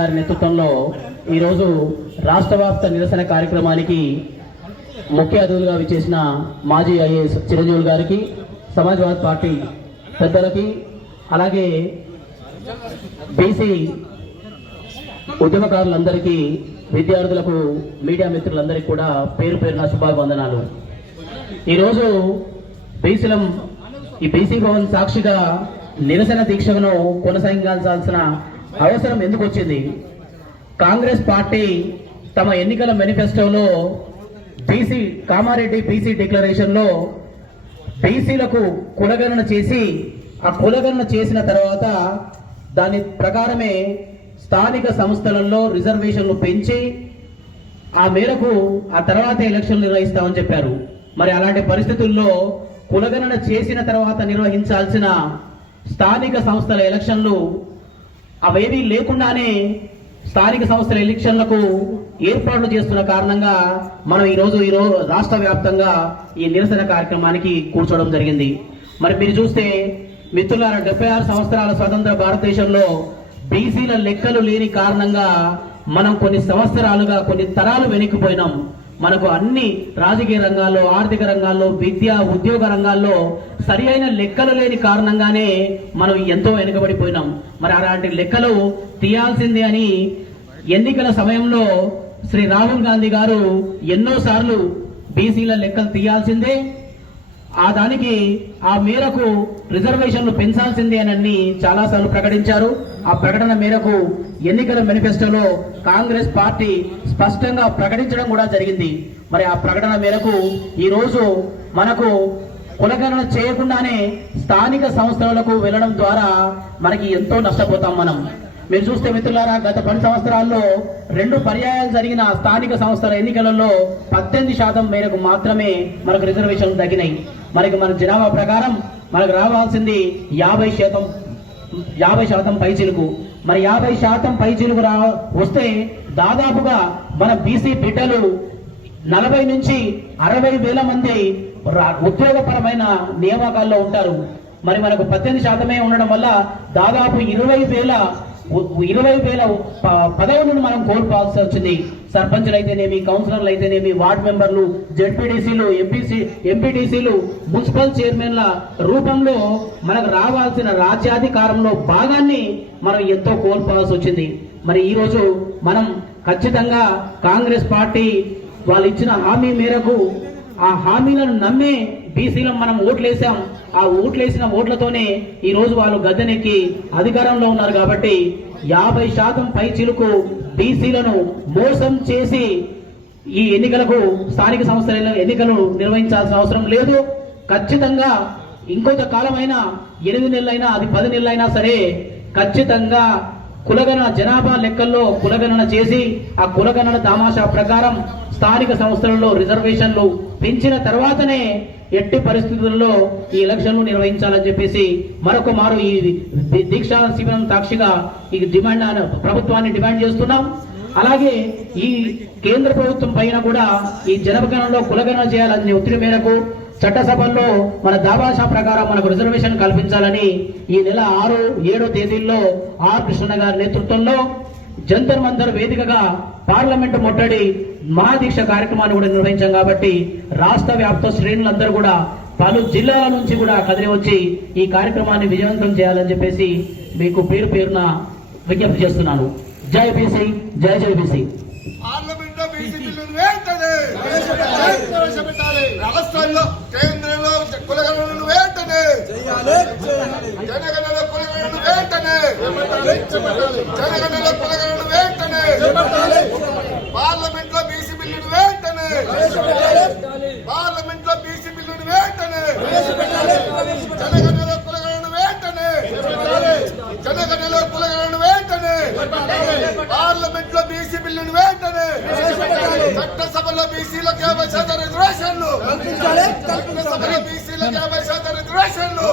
గారి నేతృత్వంలో ఈరోజు రాష్ట్ర వ్యాప్త నిరసన కార్యక్రమానికి ముఖ్య అతిథులుగా విచ్చేసిన మాజీ ఐఏఎస్ చిరంజీవులు గారికి సమాజ్వాదీ పార్టీ పెద్దలకి అలాగే బీసీ ఉద్యమకారులందరికీ విద్యార్థులకు మీడియా మిత్రులందరికీ కూడా పేరు పేరున శుభాభివందనాలు. ఈరోజు బీసీలం ఈ బీసీ భవన్ సాక్షిగా నిరసన దీక్షను కొనసాగించాల్సిన అవసరం ఎందుకు వచ్చింది? కాంగ్రెస్ పార్టీ తమ ఎన్నికల మేనిఫెస్టోలో బీసీ కామారెడ్డి బీసీ డిక్లరేషన్లో బీసీలకు కులగణన చేసి ఆ కులగణన చేసిన తర్వాత దాని ప్రకారమే స్థానిక సంస్థలలో రిజర్వేషన్లు పెంచి ఆ మేరకు ఆ తర్వాత ఎలక్షన్లు నిర్వహిస్తామని చెప్పారు. మరి అలాంటి పరిస్థితుల్లో కులగణన చేసిన తర్వాత నిర్వహించాల్సిన స్థానిక సంస్థల ఎలక్షన్లు అవేమీ లేకుండానే స్థానిక సంస్థల ఎలక్షన్లకు ఏర్పాట్లు చేస్తున్న కారణంగా మనం ఈరోజు ఈరోజు రాష్ట్ర వ్యాప్తంగా ఈ నిరసన కార్యక్రమానికి కూర్చోవడం జరిగింది. మరి మీరు చూస్తే మిత్రుల డెబ్బై ఆరు సంవత్సరాల స్వతంత్ర భారతదేశంలో బీసీల లెక్కలు లేని కారణంగా మనం కొన్ని సంవత్సరాలుగా కొన్ని తరాలు వెనక్కిపోయినాం మనకు అన్ని రాజకీయ రంగాల్లో ఆర్థిక రంగాల్లో విద్య ఉద్యోగ రంగాల్లో సరి అయిన లెక్కలు లేని కారణంగానే మనం ఎంతో వెనుకబడిపోయినాం. మరి అలాంటి లెక్కలు తీయాల్సిందే అని ఎన్నికల సమయంలో శ్రీ రాహుల్ గాంధీ గారు ఎన్నోసార్లు బీసీల లెక్కలు తీయాల్సిందే. ఆ దానికి ఆ మేరకు రిజర్వేషన్లు పెంచాల్సిందే అని చాలాసార్లు ప్రకటించారు. ఆ ప్రకటన మేరకు ఎన్నికల మేనిఫెస్టోలో కాంగ్రెస్ పార్టీ స్పష్టంగా ప్రకటించడం కూడా జరిగింది. మరి ఆ ప్రకటన మేరకు ఈ రోజు మనకు కులగణన చేయకుండానే స్థానిక సంస్థలకు వెళ్ళడం ద్వారా మనకి ఎంతో నష్టపోతాం మనం. మీరు చూస్తే మిత్రులారా గత పది సంవత్సరాల్లో రెండు పర్యాయాలు జరిగిన స్థానిక సంస్థల ఎన్నికలలో పద్దెనిమిది శాతం మేరకు మాత్రమే మనకు రిజర్వేషన్లు తగ్గినాయి. మనకి మన జనాభా ప్రకారం మనకు రావాల్సింది యాభై శాతం యాభై శాతం పైచిలుకు. మరి యాభై శాతం పైచిలుకు రా వస్తే దాదాపుగా మన బీసీ బిడ్డలు నలభై నుంచి అరవై వేల మంది ఉద్యోగపరమైన నియామకాల్లో ఉంటారు. మరి మనకు పద్దెనిమిది శాతమే ఉండడం వల్ల దాదాపు ఇరవై వేల ఇరవై వేల పదవులను మనం కోల్పోవాల్సి వచ్చింది సర్పంచులు అయితేనేమి కౌన్సిలర్లు అయితేనేమి వార్డు మెంబర్లు జెడ్పీటీసీలు ఎంపీసీ ఎంపీటీసీలు మున్సిపల్ చైర్మన్ల రూపంలో మనకు రావాల్సిన రాజ్యాధికారంలో భాగాన్ని మనం ఎంతో కోల్పోవాల్సి వచ్చింది మరి ఈరోజు మనం ఖచ్చితంగా కాంగ్రెస్ పార్టీ వాళ్ళు ఇచ్చిన హామీ మేరకు ఆ హామీలను నమ్మే బీసీలో మనం ఓట్లేసాం. ఆ ఓట్లేసిన ఓట్లతోనే ఈ రోజు వాళ్ళు గద్దెనెక్కి అధికారంలో ఉన్నారు కాబట్టి యాభై శాతం పై చిలుకు బీసీలను మోసం చేసి ఈ ఎన్నికలకు స్థానిక సంస్థల ఎన్నికలు నిర్వహించాల్సిన అవసరం లేదు. ఖచ్చితంగా ఇంకొంత కాలమైనా ఎనిమిది నెలలైనా అది పది నెలలైనా సరే ఖచ్చితంగా కులగణన జనాభా లెక్కల్లో కులగణన చేసి ఆ కులగణన తమాషా ప్రకారం స్థానిక సంస్థలలో రిజర్వేషన్లు పెంచిన తర్వాతనే ఎట్టి పరిస్థితుల్లో ఈ ఎలక్షన్లు నిర్వహించాలని చెప్పేసి మరొక మారు ఈ దీక్షా శిబిరం సాక్షిగా ఈ డిమాండ్ ప్రభుత్వాన్ని డిమాండ్ చేస్తున్నాం. అలాగే ఈ కేంద్ర ప్రభుత్వం పైన కూడా ఈ జనగణనలో కులగణన చేయాలనే ఒత్తిడి మేరకు చట్టసభల్లో మన దాబాషా ప్రకారం మనకు రిజర్వేషన్ కల్పించాలని ఈ నెల ఆరు ఏడో తేదీల్లో ఆర్ కృష్ణ గారి నేతృత్వంలో జంతర్ మంతర్ వేదికగా పార్లమెంటు ముట్టడి మహాదీక్ష కార్యక్రమాన్ని కూడా నిర్వహించాం కాబట్టి రాష్ట్ర వ్యాప్త శ్రేణులందరూ కూడా పలు జిల్లాల నుంచి కూడా కదిలి వచ్చి ఈ కార్యక్రమాన్ని విజయవంతం చేయాలని చెప్పేసి మీకు పేరు పేరున విజ్ఞప్తి చేస్తున్నాను. జై బీసీ జై జై బీసీ. పార్లమెంట్లో బీసీ బిల్లును వెంటనే రాష్ట్రాల్లో కేంద్రంలో కులగణను వెంటనే కులగణను వెంటనే జనగణన కులగణను వెంటనే పార్లమెంట్లో బీసీ బిల్లును వెంటనే పార్లమెంట్లో బీసీ బిల్లును వెంటనే జనగణన కులగణను వెంటనే జనగణన కులగణను వెంటనే పార్లమెంట్లో బీసీ బిల్లును వెంటనే చట్టసభలో బీసీలకు యాభై శాతం రిజర్వేషన్లు. చట్టసభలో బీసీలకు యాభై శాతం రిజర్వేషన్లు.